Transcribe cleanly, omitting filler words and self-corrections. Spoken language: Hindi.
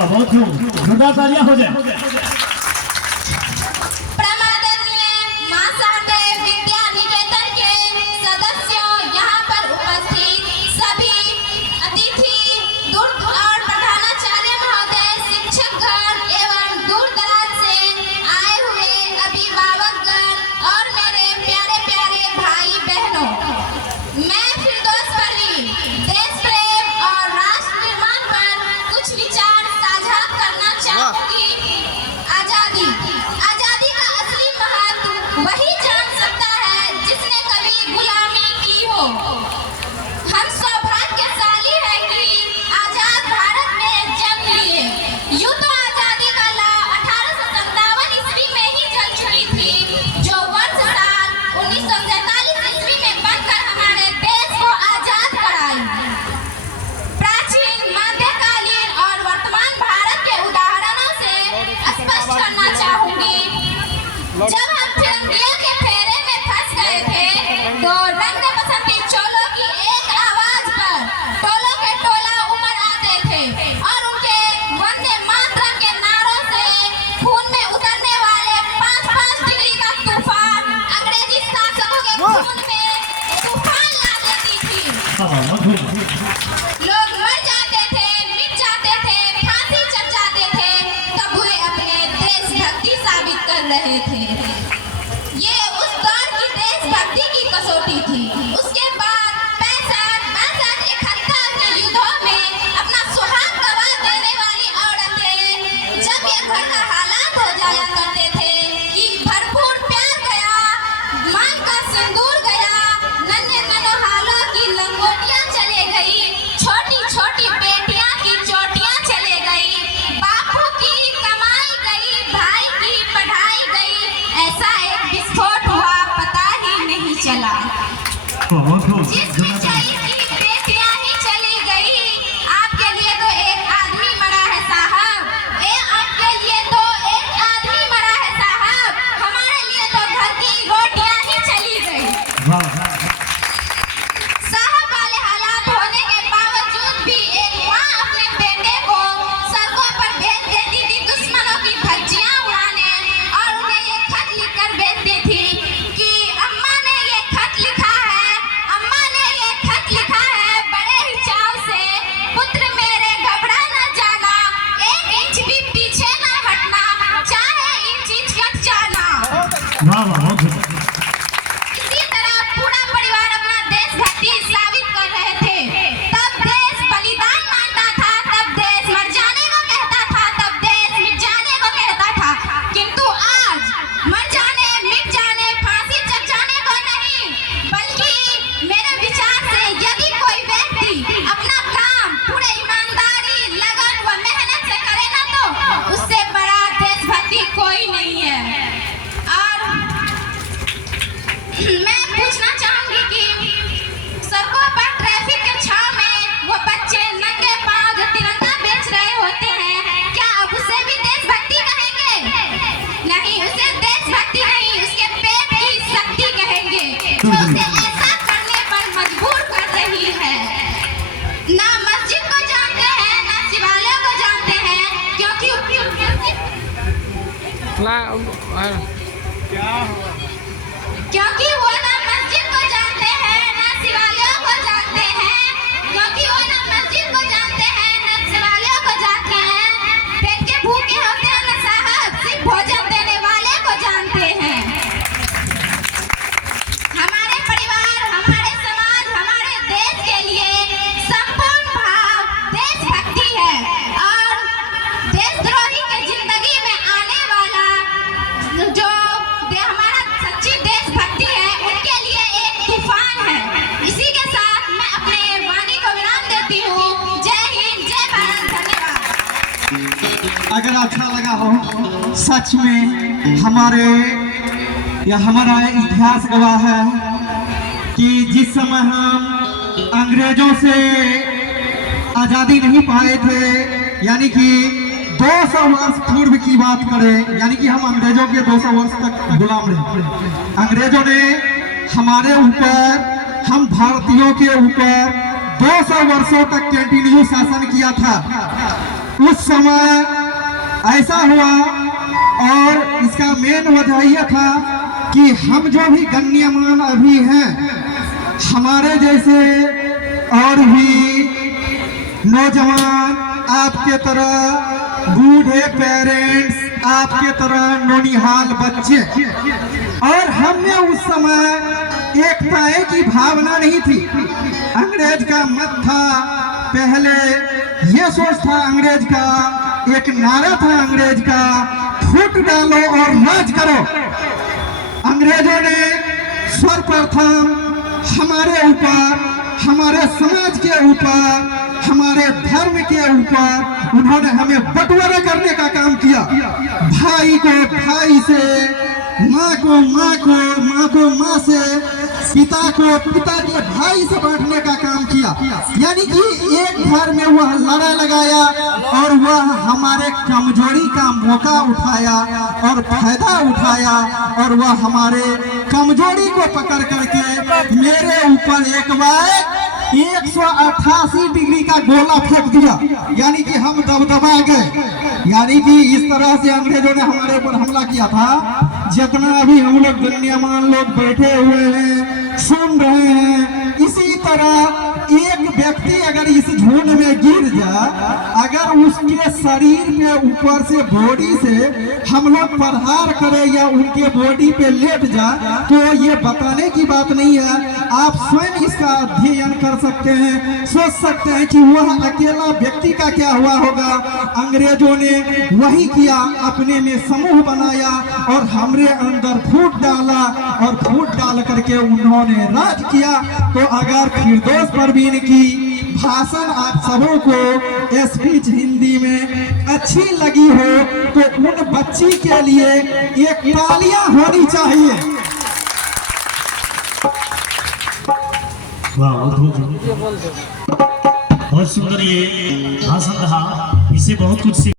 बहुत खूब, जोरदार तालियां हो जाए। जब हम फिरंगियों के फेरे में फंस गए थे तो रंग बसंती चोलों की एक आवाज पर टोलों के टोला उमड़ आते थे और उनके वंदे मातरम के नारों से खून में उतरने वाले 5-5 डिग्री का तूफान अंग्रेजी शासकों के खून में तूफान ला देती थी। लोग मर जाते थे, मिट जाते थे, फांसी चढ़ जाते थे, तब वे अपने देशभक्ति साबित कर रहे थे। ये उस दौर की देशभक्ति की कसौटी थी। उसके बाद 65, 71 के युद्धों में अपना सुहाग गवा देने वाली औरतें जब ये घर का हालात हो जाया करते थे कि भरपूर प्यार गया, मांग का सिंदूर गया, नन्हे मनोहालों की लंगोटियां चले गई, छोटी छोटी बेटियां की चोटियां चले गई, बापू की कमाई गई, भाई की पढ़ाई गई, ऐसा एक विस्फोट हुआ पता ही नहीं चला। जिसमें चाहिए की बेटियां ही चली गई। आपके लिए तो एक आदमी मरा है साहब, आपके लिए तो एक आदमी मरा है साहब, हमारे लिए तो घर की रोटियां ही चली गई। साहब वाले हालात होने के बावजूद भी एक माँ अपने बेटे को सड़कों पर भेज देती थी दुश्मनों की भज्जियां उड़ाने और उन्हें ये खत लिखकर भेजती थी कि अम्मा ने ये खत लिखा है, अम्मा ने ये खत लिखा है, बड़े ही चाव से पुत्र मेरे घबरा न जाना, 1 इंच भी पीछे न हटना, चाहे इंच इंच कट जाना। इसी तरह पूरा परिवार अपना देशभक्ति साबित कर रहे थे। तब देश बलिदान मांगता था, तब देश मर जाने को कहता था, तब देश मिट जाने को कहता था, किंतु आज मर जाने, मिट जाने, फांसी चढ़ जाने को नहीं, बल्कि मेरे विचार से यदि कोई व्यक्ति अपना काम पूरे ईमानदारी, लगन व मेहनत से करे ना तो उससे बड़ा देशभक्ति कोई नहीं है। और मैं पूछना चाहूंगी कि सड़कों पर ट्रैफिक के छाव में वो बच्चे नंगे पांव जो तिरंगा बेच रहे होते हैं, क्या अब उसे भी देशभक्ति कहेंगे? नहीं, उसे देशभक्ति नहीं, उसके पेट की शक्ति कहेंगे जो उसे ऐसा करने पर मजबूर कर रही है। ना मस्जिद को जानते हैं, ना शिवालयों को जानते हैं, क्योंकि वो ना मस्जिद को जानते हैं, ना शिवालयों को जानते हैं, क्योंकि वो ना मस्जिद को जानते हैं, ना शिवालयों को जानते हैं, पेट के भूखे होते हैं ना साहब, सिर्फ भोजन देने वाले को जानते हैं। हमारे परिवार, हमारे समाज, हमारे देश के लिए संपूर्ण भाव देशभक्ति है और देशद्रोही के जिंदगी में आने वाला जो हमारा सच्ची देशभक्ति है उनके लिए एक तूफान है। इसी के साथ मैं अपने वाणी को विराम देती हूँ। जय हिंद, जय भारत, धन्यवाद। अगर अच्छा लगा हो, सच में हमारा इतिहास गवाह है कि जिस समय हम अंग्रेजों से आज़ादी नहीं पाए थे, यानी कि 200 वर्ष पूर्व की बात करें, यानी कि हम अंग्रेजों के 200 वर्ष तक गुलाम रहे। अंग्रेजों ने हमारे ऊपर, हम भारतीयों के ऊपर 200 वर्षों तक कंटिन्यू शासन किया था। उस समय ऐसा हुआ और इसका मेन वजह यह था कि हम जो भी गण्यमान अभी हैं, हमारे जैसे और भी नौजवान, आपके तरह बूढ़े पेरेंट्स, आपके तरह नौनिहाल बच्चे, और हमें उस समय एकता की भावना नहीं थी। अंग्रेज का मत था, पहले ये सोच था अंग्रेज का, एक नारा था अंग्रेज का, फूट डालो और राज करो। अंग्रेजों ने सर्वप्रथम हमारे ऊपर, हमारे समाज के ऊपर, हमारे धर्म के ऊपर उन्होंने हमें बंटवारा करने का काम किया। भाई को भाई से, माँ को माँ को, माँ को माँ से, पिता को पिता के भाई से बांटने का काम किया। यानी कि एक घर में वह लड़ा लगाया और वह हमारे कमजोरी का मौका उठाया और फायदा उठाया, और वह हमारे कमजोरी को पकड़ करके मेरे ऊपर एक बार 188 डिग्री का गोला फेंक दिया। यानी कि हम दबदबा गए। यानी कि इस तरह से अंग्रेजों ने हमारे ऊपर हमला किया था। जितना अभी हम लोग गण्यमान लोग बैठे हुए हैं, सुन रहे हैं, इसी तरह एक व्यक्ति अगर इस झुंड में गिर जाए, अगर उसके शरीर पे ऊपर से बॉडी से हम लोग प्रहार करें या उनके बॉडी पे लेट जाए, तो ये बताने की बात नहीं है। आप स्वयं इसका अध्ययन कर सकते हैं, सोच सकते हैं कि वह अकेला व्यक्ति का क्या हुआ होगा। अंग्रेजों ने वही किया, अपने में समूह बनाया और हमरे अंदर फूट डाला, और फूट डाल करके उन्होंने राज किया। तो अगर फिरदौस परवीन की भाषण आप सबों को स्पीच हिंदी में अच्छी लगी हो, तो उन बच्ची के लिए एक तालियां होनी चाहिए। वाह, बहुत सुंदर ये भाषण रहा। इससे बहुत कुछ